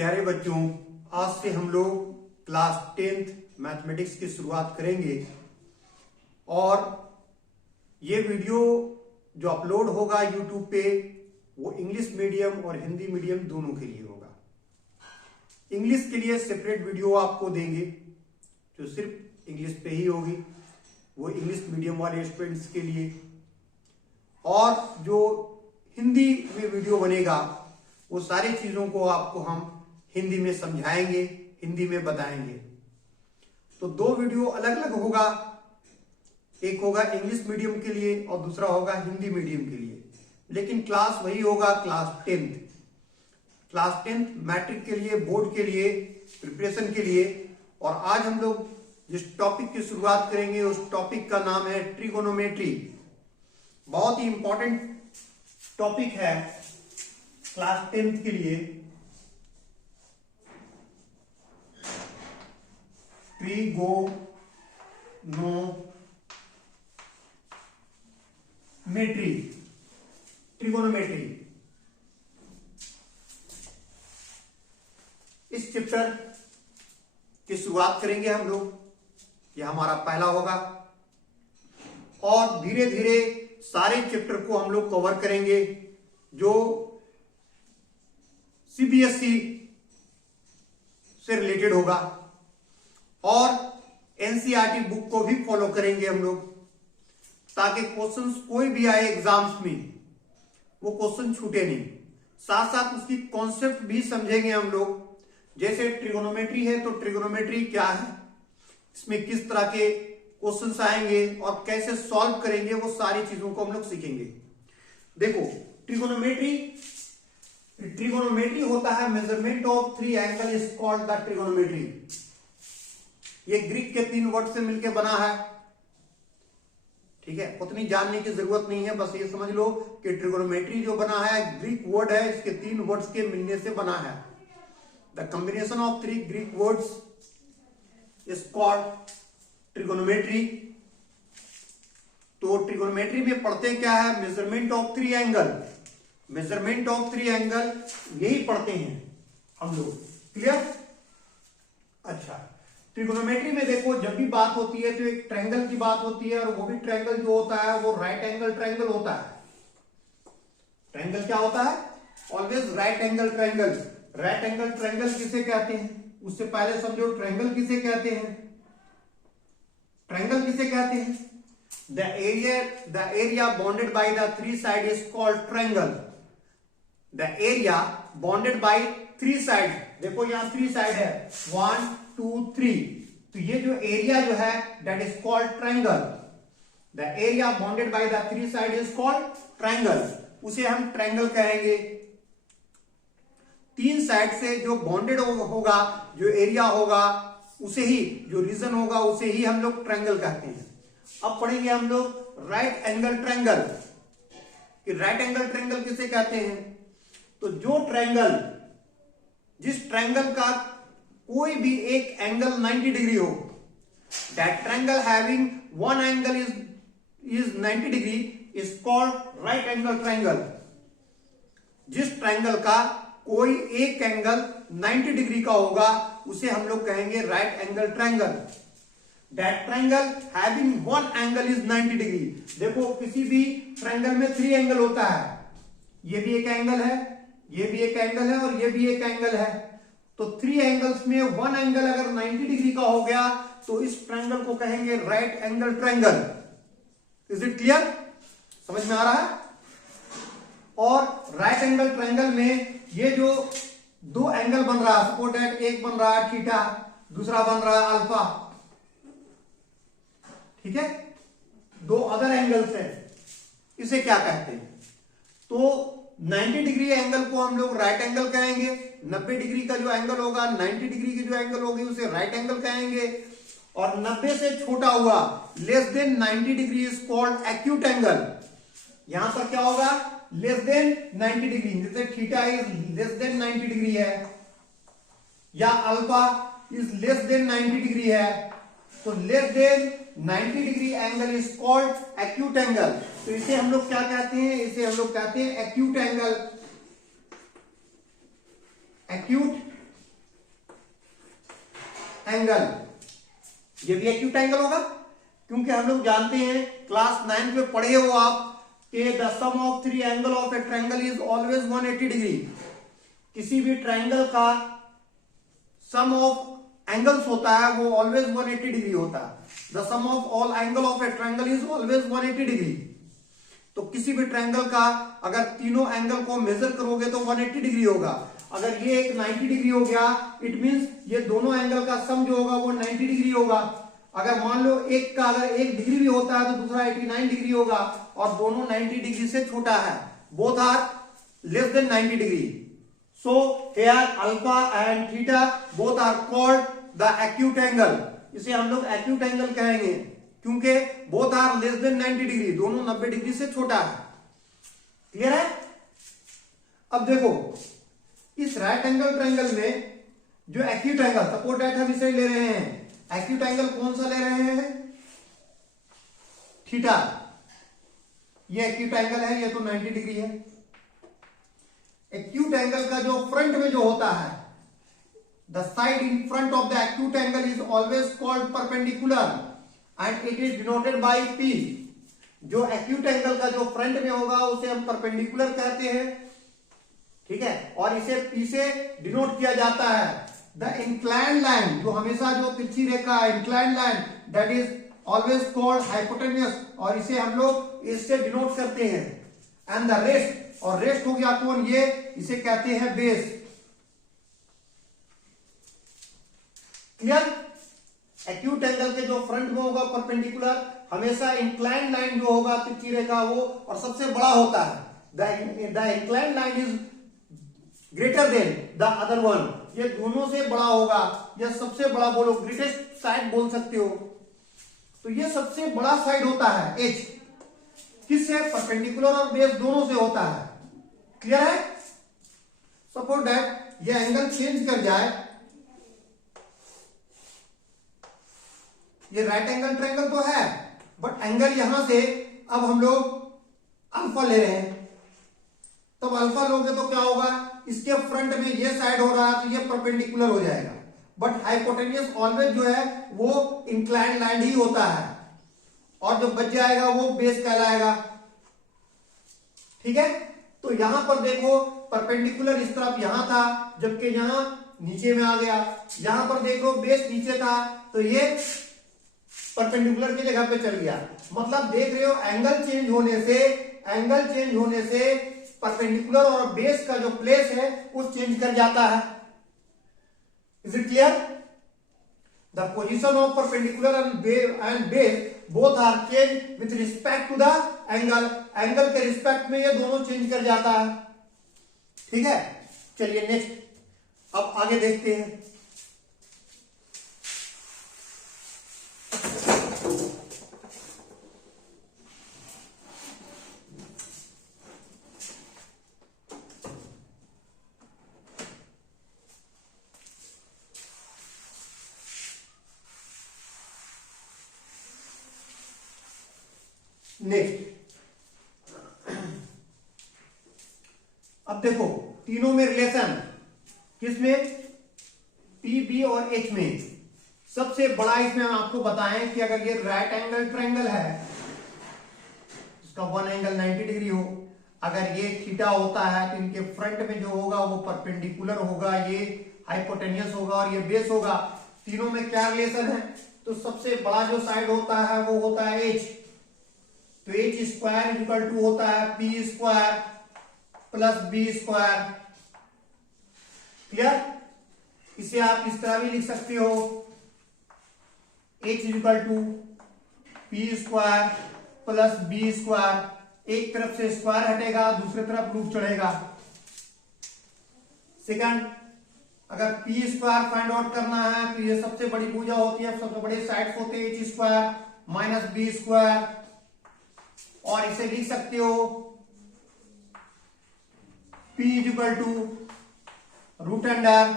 प्यारे बच्चों, आज से हम लोग क्लास 10th मैथमेटिक्स की शुरुआत करेंगे और ये वीडियो जो अपलोड होगा यूट्यूब पे वो इंग्लिश मीडियम और हिंदी मीडियम दोनों के लिए होगा। इंग्लिश के लिए सेपरेट वीडियो आपको देंगे जो सिर्फ इंग्लिश पे ही होगी, वो इंग्लिश मीडियम वाले स्टूडेंट्स के लिए, और जो हिंदी में वीडियो बनेगा वो सारी चीजों को आपको हम हिंदी में समझाएंगे, हिंदी में बताएंगे। तो दो वीडियो अलग अलग होगा, एक होगा इंग्लिश मीडियम के लिए और दूसरा होगा हिंदी मीडियम के लिए, लेकिन क्लास वही होगा, क्लास 10th मैट्रिक के लिए, बोर्ड के लिए, प्रिपरेशन के लिए। और आज हम लोग जिस टॉपिक की शुरुआत करेंगे उस टॉपिक का नाम है ट्रिगोनोमेट्री। बहुत ही इंपॉर्टेंट टॉपिक है क्लास 10th के लिए। ट्रिगोनोमेट्री इस चैप्टर की शुरुआत करेंगे हम लोग, यह हमारा पहला होगा और धीरे धीरे सारे चैप्टर को हम लोग कवर करेंगे जो सीबीएसई से रिलेटेड होगा, और एनसीईआरटी बुक को भी फॉलो करेंगे हम लोग, ताकि क्वेश्चंस कोई भी आए एग्जाम्स में वो क्वेश्चन छूटे नहीं। साथ साथ उसकी कॉन्सेप्ट भी समझेंगे हम लोग। जैसे ट्रिगोनोमेट्री है तो ट्रिगोनोमेट्री क्या है, इसमें किस तरह के क्वेश्चंस आएंगे और कैसे सॉल्व करेंगे, वो सारी चीजों को हम लोग सीखेंगे। देखो, ट्रिगोनोमेट्री होता है measurement of three angle is called the trigonometry. ये ग्रीक के 3 वर्ड से मिलकर बना है, ठीक है, उतनी जानने की जरूरत नहीं है, बस ये समझ लो कि ट्रिगोनोमेट्री जो बना है ग्रीक वर्ड है, इसके 3 वर्ड्स के मिलने से बना है। The combination of 3 Greek words is called trigonometry. तो ट्रिगोनोमेट्री में पढ़ते क्या है, measurement of 3 angle, measurement of 3 angle यही पढ़ते हैं हम लोग। क्लियर? अच्छा, ट्रिगोनोमेट्री में देखो, जब भी बात होती है तो एक ट्रायंगल की बात होती है, और वो भी ट्रायंगल जो होता है वो राइट एंगल ट्रायंगल होता है। ट्रायंगल क्या होता है? Always right angle triangle. Right angle triangle किसे कहते हैं, उससे पहले समझो ट्रायंगल किसे कहते हैं। ट्रायंगल किसे कहते हैं? The area bounded by the 3 side is called triangle. The area bounded by 3 side, देखो यहां 3 साइड है, 1 2 3, तो ये जो एरिया जो है that is called triangle. The area bounded by the 3 side is called triangle, उसे हम ट्रायंगल कहेंगे। 3 साइड से जो बॉन्डेड होगा, जो एरिया होगा, उसे ही, जो रीजन होगा उसे ही हम लोग ट्रायंगल कहते हैं। अब पढ़ेंगे हम लोग राइट एंगल ट्रायंगल, कि राइट एंगल ट्रायंगल किसे कहते हैं। तो जो ट्रायंगल, जिस ट्रायंगल का कोई भी एक एंगल 90 डिग्री हो, that triangle having one angle is 90 degree is called right angle triangle. जिस ट्रायंगल का कोई एक एंगल 90 डिग्री का होगा उसे हम लोग कहेंगे right angle triangle. That triangle having one angle is 90 degree. देखो, किसी भी ट्रायंगल में 3 एंगल होता है, ये भी एक एंगल है, ये भी एक एंगल है और ये भी एक एंगल है। तो 3 एंगल्स में वन एंगल अगर 90 डिग्री का हो गया तो इस ट्रायंगल को कहेंगे right angle triangle. Is it clear? समझ में आ रहा है? और राइट एंगल ट्रायंगल में ये जो 2 एंगल बन रहा है, सपोज दैट एक बन रहा है थीटा, दूसरा बन रहा है अल्फा, ठीक है, 2 अदर एंगल्स है, इसे क्या कहते हैं? तो 90 डिग्री एंगल को हम लोग राइट एंगल कहेंगे, 90 डिग्री का जो एंगल होगा, 90 डिग्री की जो एंगल होगी उसे राइट एंगल कहेंगे, और 90 से छोटा हुआ less than 90 degree is called acute angle. यहां पर क्या होगा, लेस देन 90 डिग्री, जैसे theta is less than 90 degree है या alpha is less than 90 degree है, तो less than 90 degree angle is called acute angle. तो इसे हम लोग क्या कहते हैं, इसे हम लोग कहते हैं एक्यूट एंगल। एक्यूट एंगल, ये भी एक्यूट एंगल होगा, क्योंकि हम लोग जानते हैं क्लास 9 में पढ़े हो आप कि the sum of three angle of a triangle is always 180 degree. किसी भी ट्रायंगल का सम ऑफ एंगल्स होता है वो ऑलवेज 180 डिग्री होता है। The sum of all angle of a triangle is always 180 degree. तो किसी भी ट्रायंगल का अगर तीनों एंगल को मेजर करोगे तो 180 डिग्री होगा। अगर ये एक 90 डिग्री हो गया, इट मींस ये दोनों एंगल का सम जो होगा वो 90 डिग्री होगा। अगर मान लो एक का अगर 1 डिग्री भी होता है तो दूसरा 89 डिग्री होगा, और दोनों 90 डिग्री से छोटा है। Both are less than 90 degree. So here alpha and theta both are called the acute angle. इसे हम लोग एक्यूट एंगल कहेंगे, क्योंकि both are less than 90 degree, दोनों 90 डिग्री से छोटा है। क्लियर है? अब देखो इस राइट एंगल ट्रायंगल में जो एक्यूट एंगल, सपोज दैट हम इसे ले रहे हैं, एक्यूट एंगल कौन सा ले रहे हैं? थीटा। ये एक्यूट एंगल है, ये तो 90 डिग्री है। एक्यूट एंगल का जो फ्रंट में जो होता है, the side in front of the acute angle is always called perpendicular and it is denoted by P। जो एक्यूट एंगल का जो फ्रंट में होगा उसे हम परपेंडिकुलर कहते हैं, ठीक है, और इसे P से डिनोट किया जाता है। द इंक्लाइंड लाइन, जो हमेशा जो तिरछी रेखा है, inclined line, that is always called hypotenuse, और इसे हम लोग इससे डिनोट करते हैं। एंड द रेस्ट, और रेस्ट हो गया कौन? ये, इसे कहते हैं बेस। क्लियर? एक्यूट एंगल के जो फ्रंट में होगा परपेंडिकुलर, हमेशा इंक्लाइंड लाइन जो होगा तिरछी रेखा वो और सबसे बड़ा होता है। The inclined line is greater than the other one, ये दोनों से बड़ा होगा, या सबसे बड़ा बोलो, ग्रेटेस्ट साइड बोल सकते हो। तो ये सबसे बड़ा साइड होता है एच, किससे? परपेंडिकुलर और बेस दोनों से होता है। क्लियर है? सपोज दैट ये एंगल चेंज कर जाए, ये राइट एंगल ट्रायंगल तो है, बट एंगल यहां से अब हम लोग अल्फा ले रहे हैं, तब अल्फा लोगे तो क्या होगा? इसके फ्रंट में ये साइड हो रहा है तो ये परपेंडिकुलर हो जाएगा, बट हाइपोटेन्यूस ऑलवेज जो है वो इंक्लाइंड लाइन ही होता है, और जो बच जाएगा वो बेस कहलाएगा। ठीक है? तो यहां पर देखो परपेंडिकुलर इस तरफ यहां था, जबकि यहां नीचे में आ गया। यहां पर देखो बेस नीचे था तो ये परपेंडिकुलर की जगह पे चल गया। मतलब देख रहे हो एंगल चेंज होने से परपेंडिकुलर और बेस का जो प्लेस है वो चेंज कर जाता है। Is it clear? The position of perpendicular and base both are change with respect to the angle. Angle के रिस्पेक्ट में ये दोनों चेंज कर जाता है। ठीक है? चलिए नेक्स्ट अब आगे देखते हैं। नेक्स्ट अब देखो तीनों में रिलेशन, किसमें? पी, बी और एच में। सबसे बड़ा इसमें हम आपको बताएं कि अगर ये राइट एंगल ट्रायंगल है, इसका वन एंगल 90 डिग्री हो, अगर ये थीटा होता है तो इनके फ्रंट में जो होगा वो परपेंडिकुलर होगा, ये हाइपोटेन्यूस होगा और ये बेस होगा। तीनों में क्या रिलेशन है? तो सबसे बड़ा जो साइड होता है वो होता है एच। तो एच स्क्वायर इक्वल टू होता है P square plus B square. Clear? इसे आप इस तरह भी लिख सकते हो, H equal to P square plus B square. एक तरफ से स्क्वायर हटेगा, दूसरी तरफ रूट चढ़ेगा। सेकंड, अगर पी स्क्वायर फाइंड आउट करना है तो ये सबसे बड़ी भुजा होती है, सबसे बड़े साइड्स होते हैं H square minus B square, और इसे लिख सकते हो P equal to root under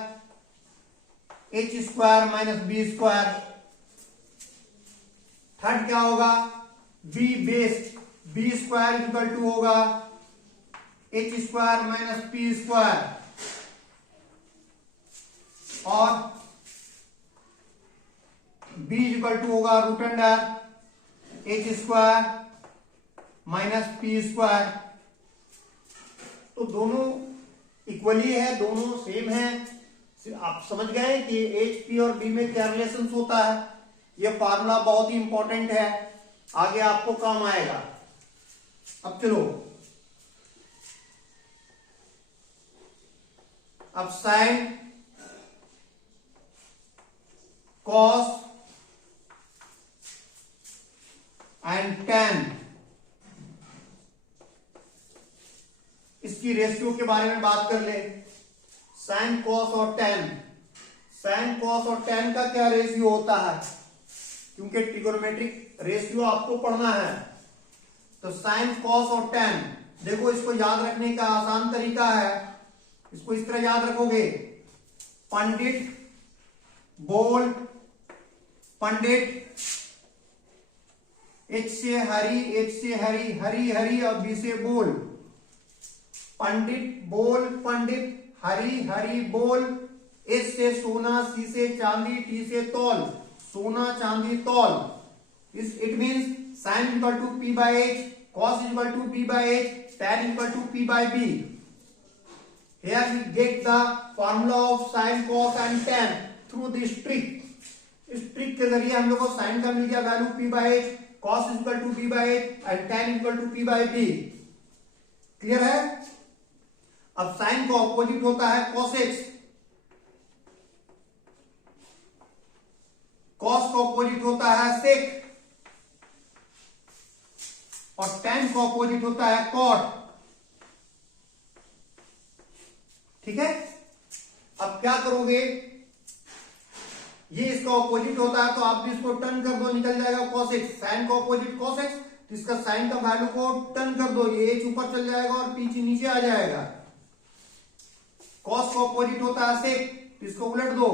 H square minus B square. Third क्या होगा? B base, B square equal to होगा H square minus P square, और b इक्वल टू होगा root under H square minus P square. तो दोनों equally है, दोनों same है। आप समझ गए कि एच पी और बी में क्या रिलेशन होता है। यह फार्मूला बहुत ही इंपॉर्टेंट है, आगे आपको काम आएगा। अब चलो, अब साइन कॉस एंड टेन, इसकी रेशियो के बारे में बात कर ले। साइन कॉस और टेन, साइन कॉस और टेन का क्या रेशियो होता है, क्योंकि ट्रिगोनोमेट्रिक रेशियो आपको पढ़ना है। तो साइन कॉस और टेन, देखो इसको याद रखने का आसान तरीका है, इसको इस तरह याद रखोगे, पंडित बोल, पंडित एच से हरी, एच से हरी, हरी हरी और बी से बोल, पंडित बोल, पंडित हरी हरी बोल, एच से सोना, सी से चांदी, टी से तौल, सोना चांदी तौल। It means sine equal to P by H, cos equal to P by H, tan equal to P by B. Here we get the formula of sin, cos and tan through this trick. इस trick के जरिए हम लोग को sine का मिल गया value p by H, cos equal to p by H and tan equal to p by b। Clear है। अब साइन का ऑपोजिट होता है cos x, कॉस का ऑपोजिट होता है sec और tan का ऑपोजिट होता है cot। ठीक है। अब क्या करोगे, ये इसका ऑपोजिट होता है तो आप भी इसको टर्न कर दो, निकल जाएगा cos x। साइन का ऑपोजिट cos x, तो इसका साइन का वैल्यू को टर्न कर दो, ये h ऊपर चल जाएगा और पीछे नीचे आ जाएगा। cos का ऑपोजिट होता है sec, तो इसको उलट दो,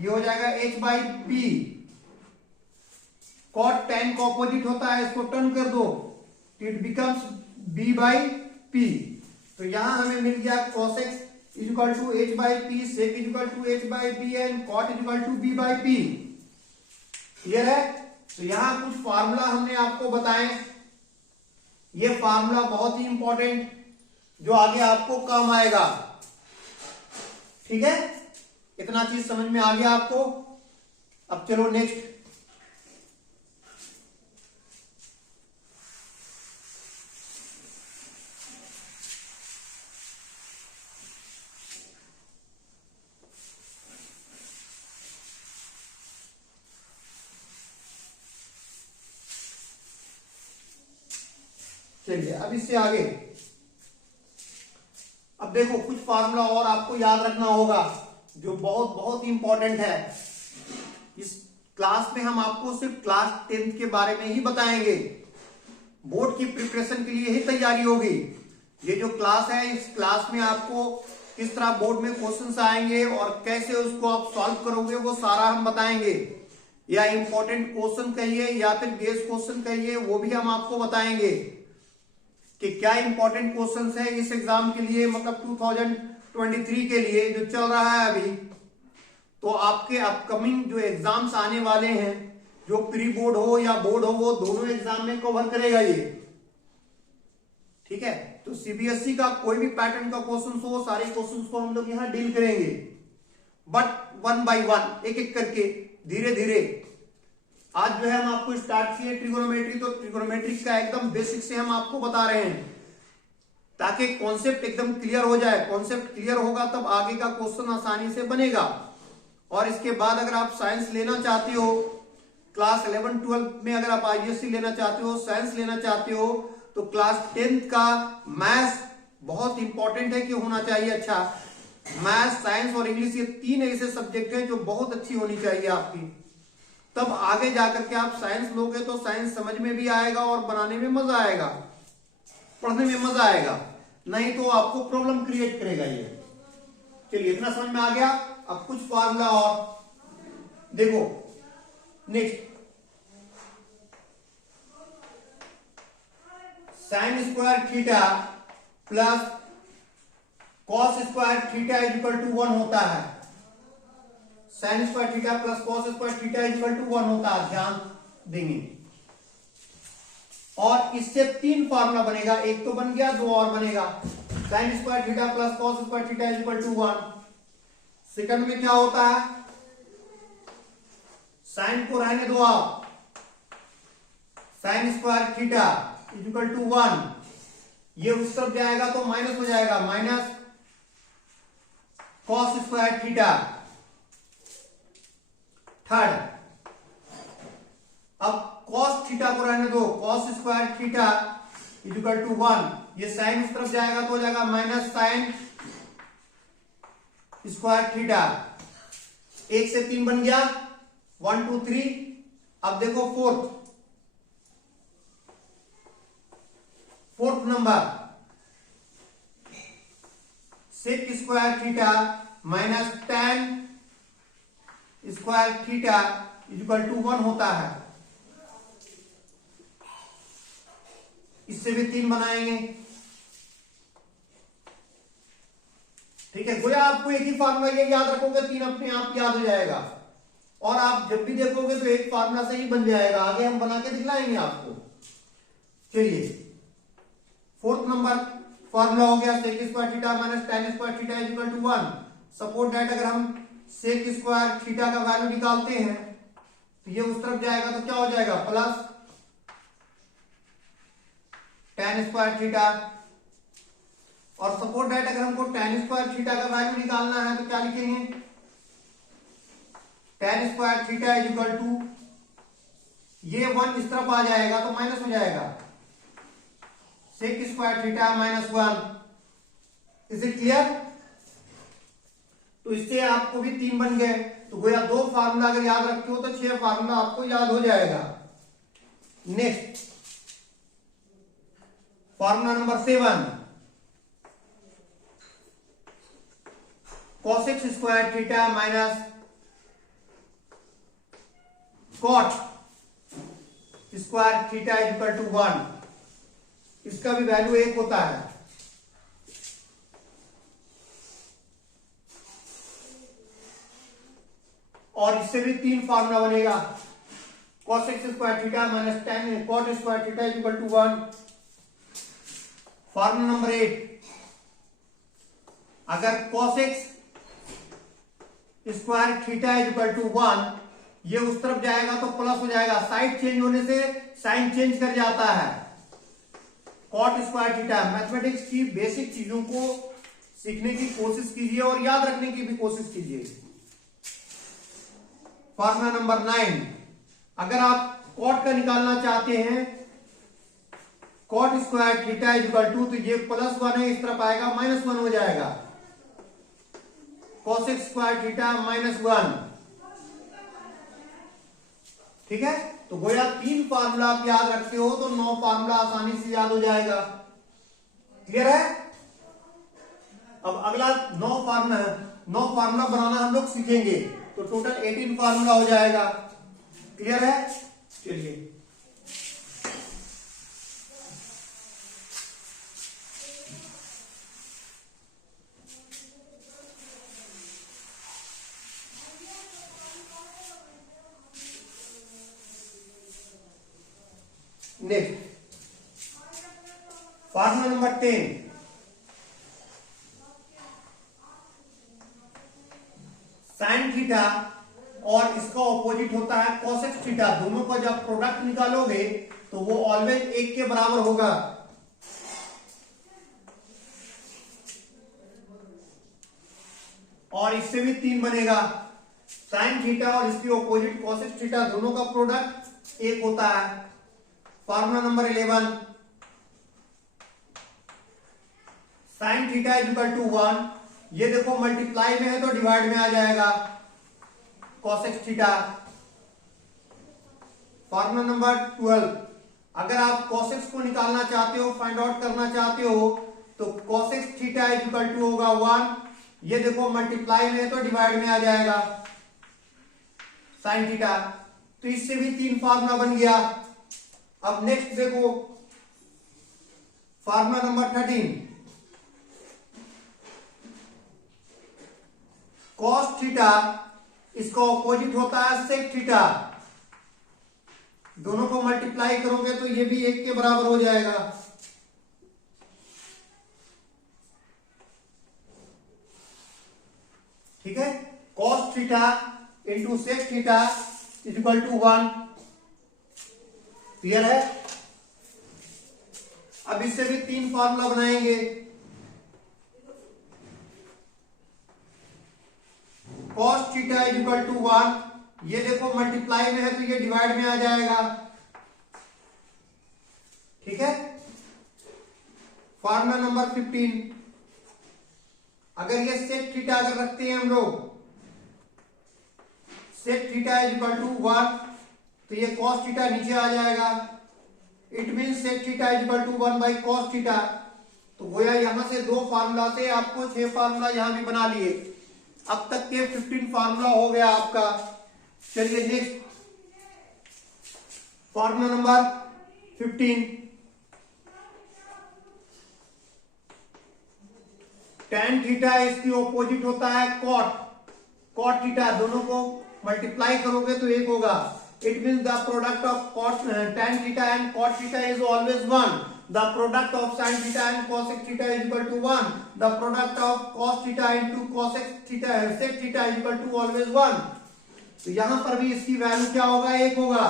ये हो जाएगा h by p। cot tan का ऑपोजिट होता है, इसको टर्न कर दो, it becomes b by p। तो यहां हमें मिल गया cos x is equal to h by p, sec is equal to h by p and cot is equal to b by p। Clear है। तो यहां कुछ फार्मूला हमने आपको बताए, ये फार्मूला बहुत ही इंपॉर्टेंट जो आगे आपको काम आएगा। ठीक है, इतना चीज समझ में आ गया आपको। अब चलो नेक्स्ट, चलिए अब इससे आगे। अब देखो कुछ फार्मूला और आपको याद रखना होगा जो बहुत बहुत इंपॉर्टेंट है। इस क्लास में हम आपको सिर्फ क्लास 10th के बारे में ही बताएंगे, बोर्ड की प्रिपरेशन के लिए ही तैयारी होगी। ये जो क्लास है, इस क्लास में आपको किस तरह बोर्ड में क्वेश्चंस आएंगे और कैसे उसको आप सॉल्व करोगे वो सारा हम बताएंगे। या इंपॉर्टेंट क्वेश्चन कहिए या फिर बेस क्वेश्चन कहिए, वो भी हम आपको बताएंगे कि क्या इंपॉर्टेंट क्वेश्चंस है इस एग्जाम के लिए, मतलब 2023 के लिए जो चल रहा है अभी। तो आपके अपकमिंग जो एग्जाम्स आने वाले हैं, जो प्री बोर्ड हो या बोर्ड हो, वो दोनों एग्जाम में कवर करेगा ये। ठीक है, तो सीबीएसई का कोई भी पैटर्न का क्वेश्चन हो, सारे क्वेश्चन को हम लोग यहाँ डील करेंगे, बट वन बाय वन, एक एक करके, धीरे धीरे। आज जो है हम आपको स्टार्ट किए ट्रिगोनोमेट्री, तो ट्रिगोनोमेट्री का एकदम बेसिक से हम आपको बता रहे हैं ताकि कॉन्सेप्ट एकदम क्लियर हो जाए। कॉन्सेप्ट क्लियर होगा तब आगे का क्वेश्चन आसानी से बनेगा। और इसके बाद अगर आप साइंस लेना चाहते हो, क्लास 11-12 में अगर आप आईएससी लेना चाहते हो, साइंस लेना चाहते हो, तो क्लास 10th का मैथ्स बहुत इंपॉर्टेंट है कि होना चाहिए अच्छा। मैथ्स, साइंस और इंग्लिश, ये तीन ऐसे सब्जेक्ट हैं जो बहुत अच्छी होनी चाहिए आपकी। तब आगे जाकर के आप साइंस लोगे तो साइंस समझ में भी आएगा और बनाने में मजा आएगा, पढ़ने में मजा आएगा, नहीं तो आपको प्रॉब्लम क्रिएट करेगा ये। चलिए इतना समझ में आ गया। अब कुछ फार्मूला और देखो next, sine square theta plus cos square theta is equal to 1 होता है। Sine square theta plus cos square theta equal to 1 होता है, ध्यान देंगे। और इससे 3 फार्मूला बनेगा, एक तो बन गया, 2 और बनेगा। Sine square theta plus cos square theta equal to 1। Second में क्या होता है, साइन को रहने दो आप, sine square theta equal to 1, ये उस तरफ जाएगा तो माइनस हो जाएगा, minus cos square theta. Third, अब कॉस थीटा को रहने दो, cos square theta equal to 1, ये साइन उस तरफ जाएगा तो हो जाएगा माइनस साइन स्क्वायर थीटा। 1 से 3 बन गया, 1 2 3। अब देखो fourth number, sec square theta minus tan square theta equal to 1 होता है। इससे भी 3 बनाएंगे, ठीक है। गोया आपको एक ही फार्मूला ये याद रखोगे, 3 अपने आप याद हो जाएगा, और आप जब भी देखोगे तो एक फार्मूला से ही बन जाएगा। आगे हम बना के दिखलाएंगे आपको। चलिए, फोर्थ नंबर फार्मूला हो गया sec square theta minus tan square theta equal to 1। Suppose that अगर हम सेक स्क्वायर थीटा का वैल्यू निकालते हैं तो ये उस तरफ जाएगा तो क्या हो जाएगा, प्लस टेन स्क्वायर थीटा। और सपोज दैट अगर हमको टेन स्क्वायर थीटा का वैल्यू निकालना है तो क्या लिखेंगे, tan square theta equal to, ये 1 इस तरफ आ जाएगा तो माइनस हो जाएगा, sec square theta minus 1। Is it clear? तो इससे आपको भी 3 बन गए। तो गोया 2 फार्मूला अगर याद रखते हो तो 6 फार्मूला आपको याद हो जाएगा। Next formula number 7, cosec square theta minus cot square theta equal to 1। इसका भी वैल्यू 1 होता है। और इससे भी 3 फार्मूला बनेगा, cosec square theta minus tan cot square theta equal to 1। Formula number 8, अगर cosec square theta equal to 1, ये उस तरफ जाएगा तो प्लस हो जाएगा, साइड चेंज होने से साइन चेंज कर जाता है। कॉट स्क्वायर थीटा, मैथमेटिक्स की बेसिक चीजों को सीखने की कोशिश कीजिए और याद रखने की भी कोशिश कीजिए। फार्मूला नंबर 9, अगर आप कॉट का निकालना चाहते हैं, cot square theta equal to, तो ये प्लस 1 है, इस तरफ आएगा माइनस 1 हो जाएगा, cosec स्क्वायर थीटा माइनस 1। ठीक है, तो गोया 3 फार्मूला आप याद रखते हो तो 9 फार्मूला आसानी से याद हो जाएगा। क्लियर है? अब अगला 9 फार्मूला बनाना हम लोग सीखेंगे, तो टोटल 18 फार्मूला हो जाएगा। क्लियर है? चलिए, next formula number 10, sine theta और इसका ऑपोजिट होता है cosec थीटा। दोनों का जब प्रोडक्ट निकालोगे तो वो ऑलवेज 1 के बराबर होगा। और इससे भी 3 बनेगा, साइन थीटा और इसकी ऑपोजिट cosec थीटा, दोनों का प्रोडक्ट 1 होता है। Formula number 11, sine theta equal to 1, ये देखो मल्टीप्लाई में है तो डिवाइड में आ जाएगा, cosec थीटा। फार्मूला नंबर 12, अगर आप cosec को निकालना चाहते हो, फाइंड आउट करना चाहते हो, तो cosec थीटा इक्वल टू होगा 1, ये देखो मल्टीप्लाई में है तो डिवाइड में आ जाएगा, साइन थीटा। तो इससे भी 3 फार्मूला बन गया। अब नेक्स्ट देखो फार्मूला नंबर 13, cos थीटा इसका ऑपोजिट होता है सेक थीटा। दोनों को मल्टीप्लाई करोगे तो ये भी 1 के बराबर हो जाएगा। ठीक है, cos theta into sec theta is equal to 1। Clear है? अब इससे भी 3 फॉर्मूला बनाएंगे। Cos theta is equal to 1, ये देखो मल्टीप्लाई में है तो ये डिवाइड में आ जाएगा। ठीक है, फॉर्मूला नंबर 15। अगर ये सेक थीटा अगर रखते हैं हम लोग, sec theta is equal to 1, तो ये कॉस थीटा नीचे आ जाएगा। It mean sec theta is equal to 1 by cos theta. तो गोया यहां से 2 फार्मूला से आपको 6 फार्मूला यहां भी बना लिए। अब तक के 15 फार्मूला हो गया आपका। चलिए next formula number 15। tan theta इसकी ऑपोजिट होता है कॉट। कॉट थीटा दोनों को मल्टीप्लाई करोगे तो 1 होगा। It means the product of cos tan theta and cot theta is always 1। The product of sin theta and cosec theta is equal to 1. The product of cos theta into cosec theta sec theta is equal to always 1. तो यहां पर भी इसकी value क्या होगा? 1 होगा।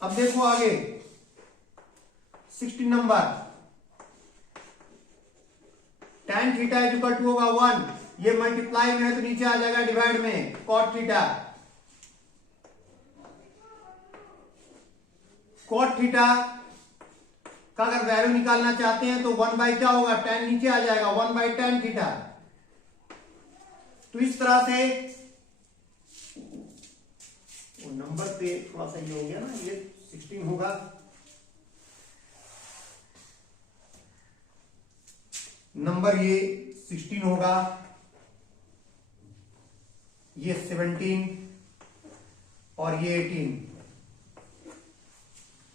अब देखो आगे 16 नंबर, tan theta is equal to होगा 1। ये मल्टीप्लाई में है तो नीचे आ जाएगा डिवाइड में, cot थीटा। cot थीटा का अगर वैल्यू निकालना चाहते हैं तो 1 बाई क्या होगा? tan नीचे आ जाएगा, 1 बाई tan थीटा। तो इस तरह से वो नंबर पे थोड़ा सा ये हो गया ना, ये 16 होगा। नंबर ये 16 होगा, ये 17 और ये 18।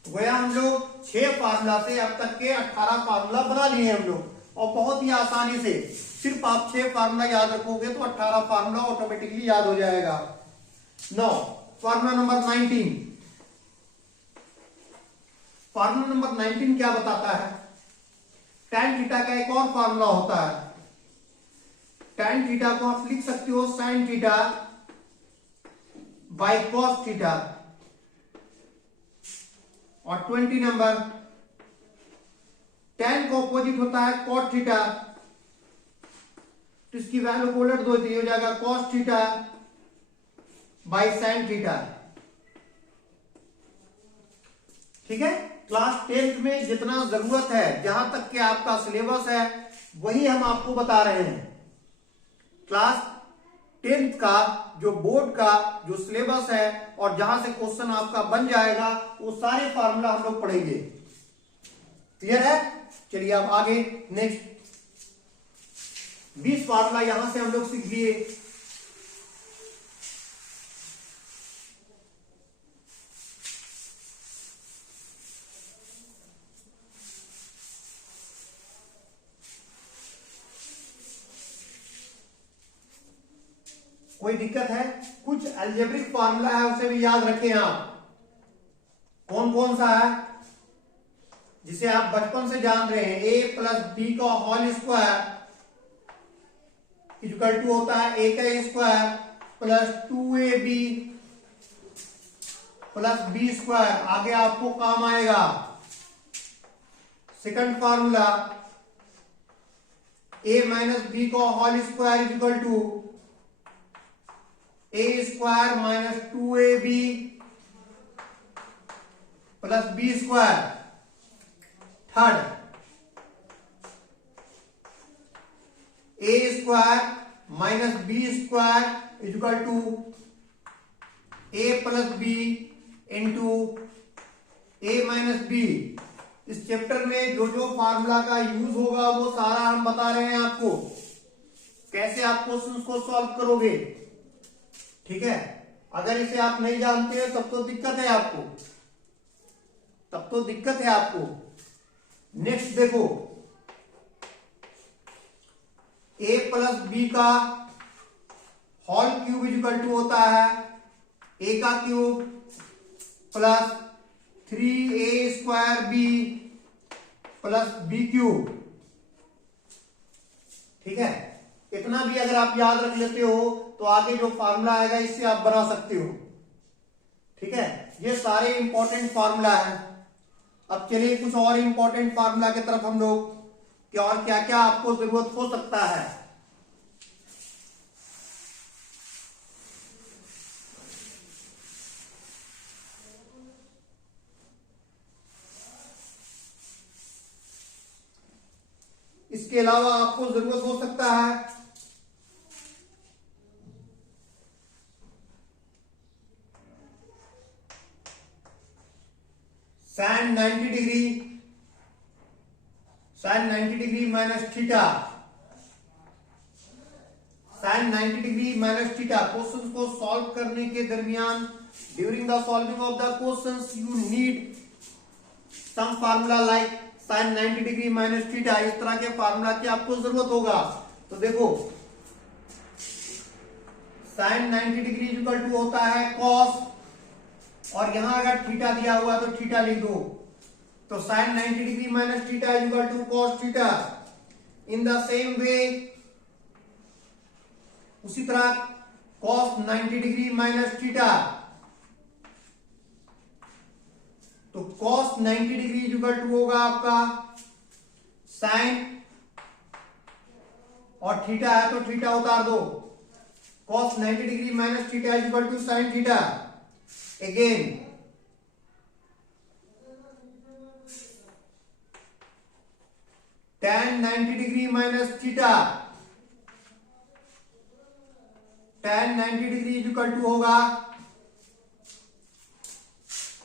तो गया हम लोग 6 फार्मूला से अब तक के 18 फार्मूला बना लिए हम लोग, और बहुत ही आसानी से। सिर्फ आप 6 फार्मूला याद रखोगे तो 18 फार्मूला ऑटोमेटिकली याद हो जाएगा। No formula number 19। Formula number 19 क्या बताता है? tan थीटा का एक और फार्मूला होता है। tan थीटा को आप लिख सकते हो sin theta by cos theta. और 20 नंबर, tan का ऑपोजिट होता है cot थीटा, तो इसकी वैल्यू को उलट दो तो ये हो जाएगा cos theta by sin theta. ठीक है, क्लास 10th में जितना जरूरत है, जहां तक कि आपका सिलेबस है, वही हम आपको बता रहे हैं। क्लास 10th का जो बोर्ड का जो सिलेबस है और जहां से क्वेश्चन आपका बन जाएगा, वो सारे फार्मूला हम लोग पढ़ेंगे। क्लियर है? चलिए अब आगे नेक्स्ट 20 फार्मूला यहां से हम लोग सीख लिए। कोई दिक्कत है? कुछ अलजेब्रिक फार्मूला है, उसे भी याद रखें आप। कौन कौन सा है जिसे आप बचपन से जान रहे हैं? a प्लस बी का होल स्क्वायर इक्वल टू होता है a का square plus 2ab plus B square. आगे आपको काम आएगा। Second formula a minus B का whole square equal to a square minus 2ab plus B square. Third a square minus B square equal to a plus B into a minus B. इस chapter में जो जो formula का use होगा वो सारा हम बता रहे हैं आपको, कैसे आप क्वेश्चन को सॉल्व करोगे। ठीक है, अगर इसे आप नहीं जानते हो तब तो दिक्कत है आपको, तब तो दिक्कत है आपको। नेक्स्ट देखो, a प्लस बी का whole cube is equal to होता है ए का cube plus 3a² b plus b cube. ठीक है, इतना भी अगर आप याद रख लेते हो तो आगे जो फार्मूला आएगा इससे आप बना सकते हो। ठीक है, ये सारे इंपॉर्टेंट फार्मूला है। अब चलिए कुछ और इंपॉर्टेंट फार्मूला की तरफ हम लोग कि और क्या क्या आपको जरूरत हो सकता है। इसके अलावा आपको जरूरत हो सकता है sin 90 degree minus theta, sin 90 degree minus theta. Question को सॉल्व करने के दरमियान during the solving of the questions you need some formula like sin 90 degree minus theta. इस तरह के फार्मूला की आपको जरूरत होगा। तो देखो sin 90 डिग्री इक्वल टू होता है cos, और यहां अगर थीटा दिया हुआ तो थीटा लिख दो। तो sin 90 degree minus theta equal to cos थीटा। इन द सेम वे उसी तरह cos 90 डिग्री माइनस थीटा, तो cos 90 डिग्री इक्वल टू होगा आपका sin, और थीटा है तो थीटा उतार दो। cos 90 degree minus theta equal to sin theta. Again tan 90 degree minus theta, tan 90 degree equal to होगा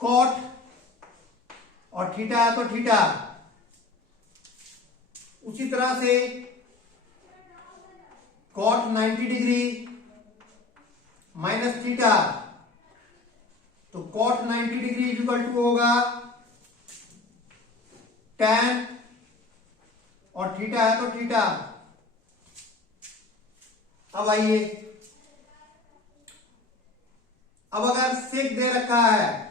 cot, और थीटा है तो थीटा। उसी तरह से cot 90 डिग्री माइनस थीटा, तो cot 90 डिग्री इक्वल टू होगा tan, और थीटा है तो थीटा। अब आइए, अब अगर सेक दे रखा है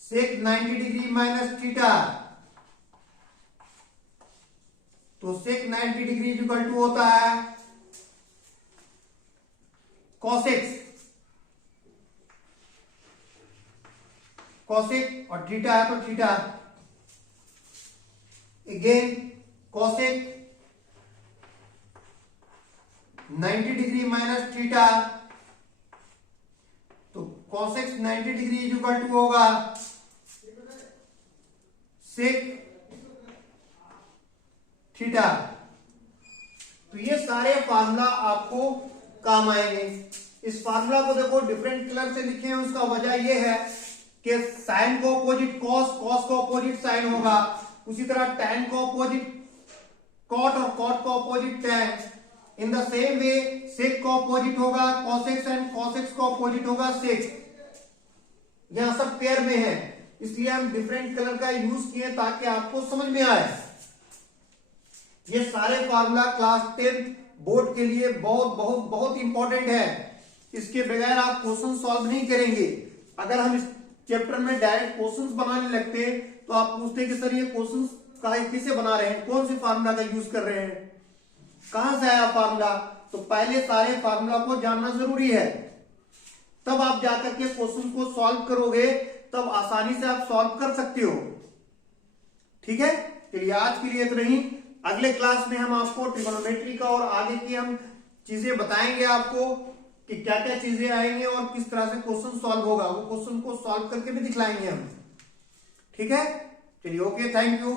सेक 90 डिग्री माइनस थीटा, तो सेक 90 डिग्री इक्वल टू होता है cosec, cosec, और थीटा है तो theta. Again cosec 90 degree minus theta, तो cosec 90 डिग्री इक्वल टू होगा सेक थीटा। तो ये सारे फार्मूला आपको काम आएंगे। इस फार्मूला को देखो डिफरेंट कलर से लिखे हैं, उसका वजह यह है कि साइन को अपोजिट कॉस, कॉस को अपोजिट साइन होगा। उसी तरह tan को अपोजिट कॉट, और कॉट को opposite tan। In the same way sec को अपोजिट होगा cosec, एंड cosec को अपोजिट होगा sec। यहां सब पेयर में है, इसलिए हम डिफरेंट कलर का यूज किए ताकि आपको समझ में आए। ये सारे फार्मूला क्लास 10 बोर्ड के लिए बहुत बहुत बहुत इंपॉर्टेंट है। इसके बगैर आप क्वेश्चन सॉल्व नहीं करेंगे। अगर हम इस चैप्टर में डायरेक्ट क्वेश्चंस बनाने लगते तो आप पूछते कि सर ये क्वेश्चंस कैसे बना रहे हैं, कौन से फार्मूला का यूज कर रहे हैं, कहां से आया फार्मूला। तो पहले सारे फार्मूला को जानना जरूरी है, तब आप जाकर के क्वेश्चन को सॉल्व करोगे, तब आसानी से आप सॉल्व कर सकते हो। ठीक है, चलिए आज के लिए इतना ही। अगले क्लास में हम आपको ट्रिग्नोमेट्री का और आगे की हम चीजें बताएंगे आपको कि क्या क्या चीजें आएंगे और किस तरह से क्वेश्चन सॉल्व होगा। वो क्वेश्चन को सॉल्व करके भी दिखलाएंगे हम। ठीक है, चलिए ओके, थैंक यू।